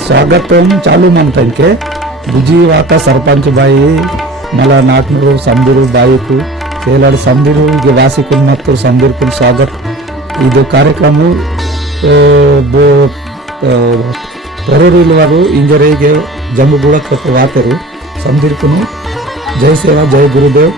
स्वागतम चालू म्हणता इनके बुजी वाता सरपंच बाई मला नाटनूರು ಸಂದಿರು ಬಾಯಿಕು ಸೇಲಾಡಿ ಸಂದಿರು ಗೆ ವಾಸಿಕುಲ್ ಮತ್ತು ಸಂದಿರ್ಕುಲ್ ಸ್ವಾಗತ ಇದು ಕಾರ್ಯಕ್ರಮ ಪ್ರೊರೂರಿಲವರು ಇಂಜರಿಗೆ ಜಂಬುಗೂಡ ಕತೆ ವಾತೆರು ಸಂದಿರ್ಕುನು ಜೈ ಸೇವಾ ಜೈ ಗುರುದೇವ್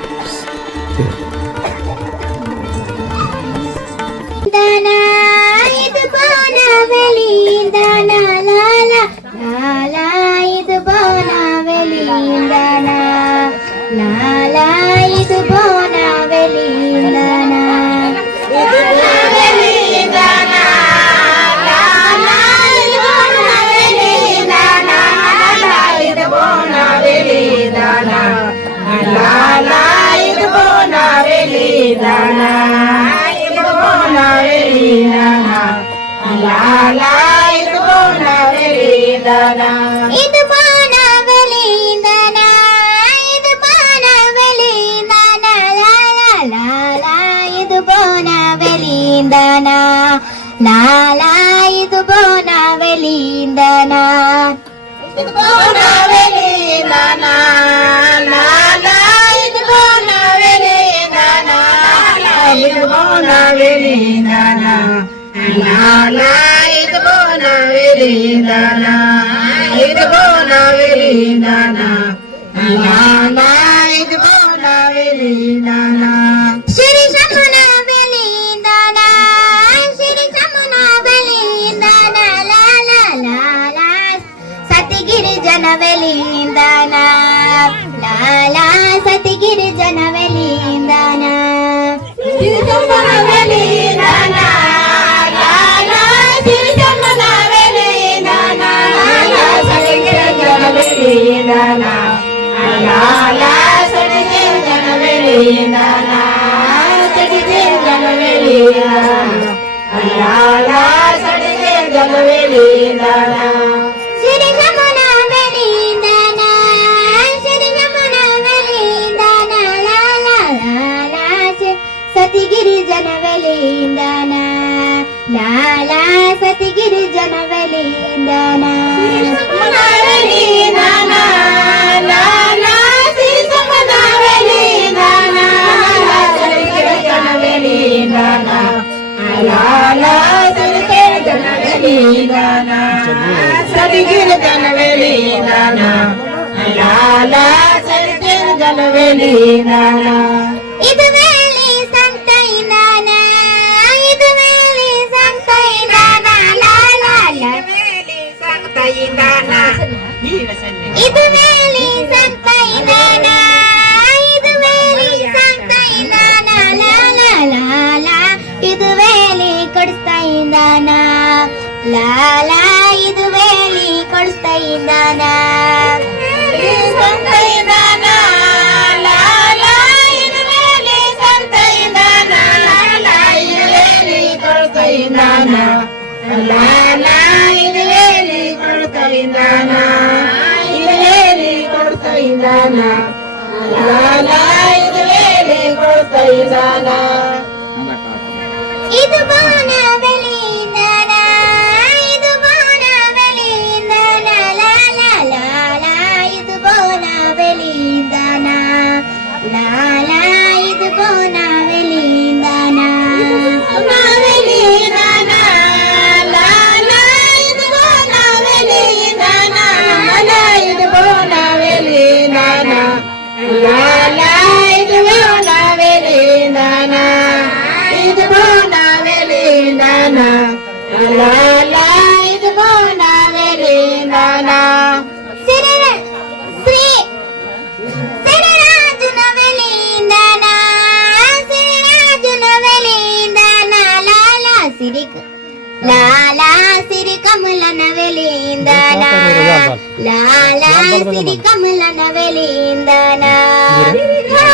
ಲಾಲ ಸಿರಿ ಕಮಲ ನವೆಲಿಂದನ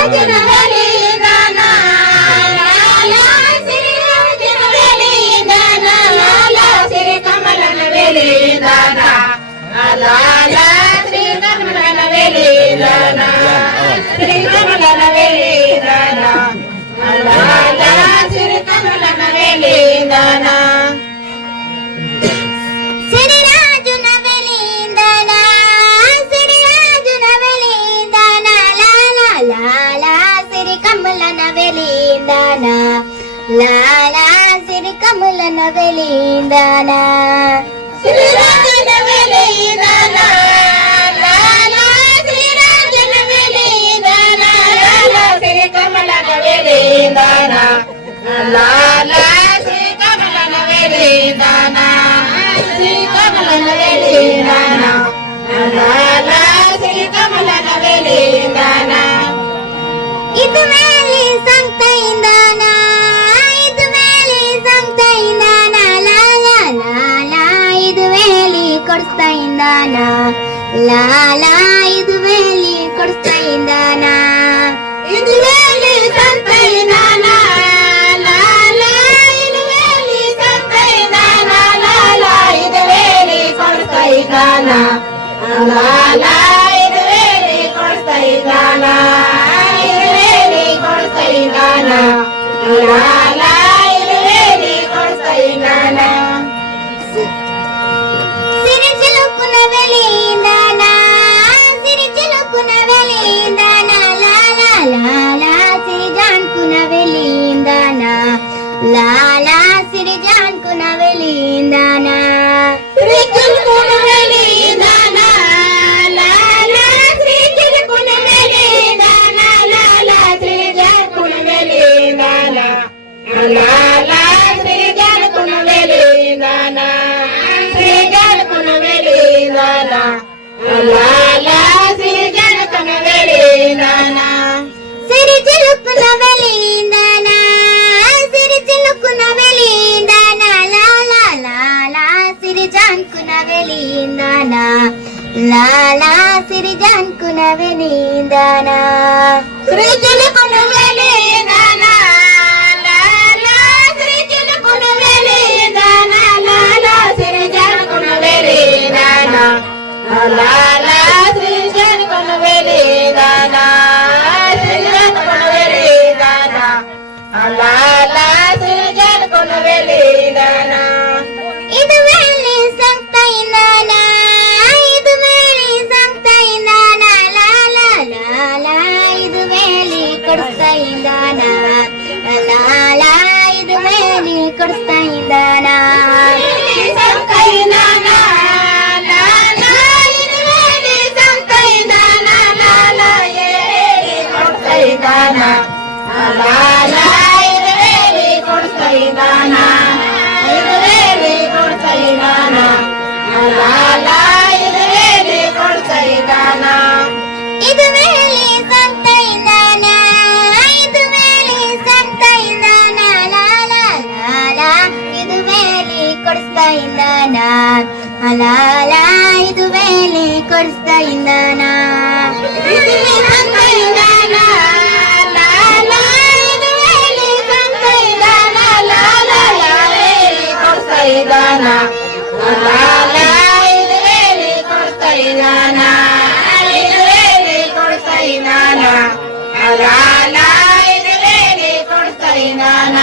ರಾಜನ ಬಲಿದಾನ ಲಾಲ ಶ್ರೀರಾಜನ ಬಲಿದಾನ ಲಾಲ ಶ್ರೀ ಕಮಲನ ಬಲಿದಾನ ಲಾಲ ಶ್ರೀ ಕಮಲನ ಬಲಿದಾನ ಶ್ರೀ ಕಮಲನ ಬಲಿದಾನ ಲಾಲ ಶ್ರೀ ಕಮಲನ ಬಲಿದಾನ ಸಿರಿರಾಜನ ಬಲಿದಾನ ಸಿರಿರಾಜನ ಬಲಿದಾನ ಲಾಲ ಲಾಲ ಸಿರಿ ಕಮಲನ ಬಲಿದಾನ ಲಾಲ ಸಿರಿ ಕಮಲನ ಬಲಿದಾನ ಸಿರಿರಾಜನ ಬಲಿದಾನ ಲಾಲ ಸಿರಿರಾಜನ ಬಲಿದಾನ ಲಾಲ ಸಿರಿ ಕಮಲನ ಬಲಿದಾನ ಲಾಲ ಸಿರಿ ಕಮಲನ ಬಲಿದಾನ ಶ್ರೀ ಕಮಲನ ಬಲಿದಾನ ಲಾಲ ಶ್ರೀ ಕಮಲನ ಬಲಿದಾನ ಇದು ಮೇಲೆ ಸಂತೈದಾನ ಇದು ಮೇಲೆ ಸಂತೈದಾನ ಲಾಲ ಲಾಲ ಇದು ವೇಲಿ ಕೊಡಿಸ್ತಾಯಿದ್ದಾನ ಲಾಲ ಇದು ವೇಲಿ ಕೊಡಿಸ್ತಾಯಿದ್ದಾನ ಇದು ವೇಲಿ ಸಂತೈದಾನ ಲಾಲ ಇದು ವೇಲಿ ಸಂತೈದಾನ ಲಾಲ ಇದು ವೇಲಿ ಕೊಡಿಸ್ತಾಯಿದ್ದಾನ ಲಾಲ ಇದು ವೇಲಿ ಕೊಡಿಸ್ತಾಯಿದ್ದಾನ ಇದು ವೇಲಿ ಕೊಡಿಸ್ತಾಯಿದ್ದಾನ ಲಾಲ ಇದು ವೇಲಿ ಕೊಡಿಸ್ತಾಯಿದ್ದಾನ ಸಿರಿ ಚಿಲುಕುನ ಬಲಿದಾನ ಸಿರಿ ಚಿಲುಕುನ ಬಲಿದಾನ ಲಾಲ ಲಾಲ ಸಿರಿ ಜಾನ್ಕುನ ಬಲಿದಾನ ಲಾಲ ಸಿರಿ ಜಾನ್ಕುನ ಬಲಿದಾನ ಸಿರಿ ಚಿಲುಕುನ ಬಲಿದಾನ ಲಾಲ ಸಿರಿ ಚಿಲುಕುನ ಬಲಿದಾನ ಲಾಲ ಸಿರಿ ಜಾನ್ಕುನ ಬಲಿದಾನ ಲಾಲ ಸಿರಿ ಜಾನ್ಕುನ ಬಲಿದಾನ ಸಿರಿ ಜಾನ್ಕುನ ಬಲಿದಾನ ಲಾಲ ಸಿರಿ ಜಾನ್ಕುನ ಬಲಿದಾನ ಸಿರಿ ಚಿಲುಕುನ ಬಲಿದಾನ ಸಿರಿ ಚಿಲುಕುನ ಬಲಿದಾನ ಲಾಲ ಲಾಲ ಸಿರಿ ಜಾನ್ಕುನ ಬಲಿದಾನ ಲಾಲ ಸಿರಿ ಜಾನ್ಕುನ ಬಲಿದಾನ ಸಿರಿ ಚಿಲುಕುನ ಬಲಿದಾನ ಲಾಲ ಸಿರಿ ಚಿಲುಕುನ ಬಲಿದಾನ ಲಾಲ ಸಿರಿ ಜಾನ್ಕುನ ಬಲಿದಾನ ಲಾಲ ಸಿರಿ ಜಾನ್ಕುನ ಬಲಿದಾನ ಸಿರಿ ಜಾನ್ಕುನ ಬಲಿದಾನ ಲಾಲ ಸಿರಿ ಜಾನ್ಕುನ ಬಲಿದಾನ ಇದು ವೇಲಿ ಸಂತೈದಾನ ಇದು ವೇಲಿ ಸಂತೈದಾನ ಲಾಲ ಲಾಲ ಇದು ವೇಲಿ ಕೊಡಿಸ್ತಾಯಿದ್ದಾನ ಲಾಲ ಇದು ವೇಲಿ ಕೊಡಿಸ್ತಾಯಿದ್ದಾನ ಸಂತೈದಾನ ಲಾಲ ಇದು ವೇಲಿ ಸಂತೈದಾನ ಲಾಲ ಏಲಿ ಕೊಡಿಸ್ತಾಯಿದ್ದಾನ ಲಾಲ ಇದು ವೇಲಿ ಕೊಡಿಸ್ತಾಯಿದ್ದಾನ ಇದು ವೇಲಿ ಕೊಡಿಸ್ತಾಯಿದ್ದಾನ ಲಾಲ ಇದು ವೇಲಿ ಕೊಡಿಸ್ತಾಯಿದ್ದಾನ ಇದು ವೇಲಿ ಸಂತೈದಾನ ಇದು ವೇಲಿ ಸಂತೈದಾನ ಲಾಲ ಲಾಲ ಇದು ವೇಲಿ ಕೊಡಿಸ್ತಾಯಿದ್ದಾನ ಲಾಲ ಇದು ವೇಲಿ ಕೊಡಿಸ್ತಾಯಿದ್ದಾನ ಇದು ಸಂತೈದಾನ ಲಾಲ ಇದು ವೇಲಿ ಸಂತೈದಾನ ಲಾಲ ವೇಲಿ ಕೊಡಿಸ್ತಾಯಿದ್ದಾನ ಲಾಲ ಇದು ವೇಲಿ ಕೊಡಿಸ್ತಾಯಿದ್ದಾನ ಇದು ವೇಲಿ ಕೊಡಿಸ್ತಾಯಿದ್ದಾನ ಲಾಲ ಇದು ವೇಲಿ ಕೊಡಿಸ್ತಾಯಿದ್ದಾನ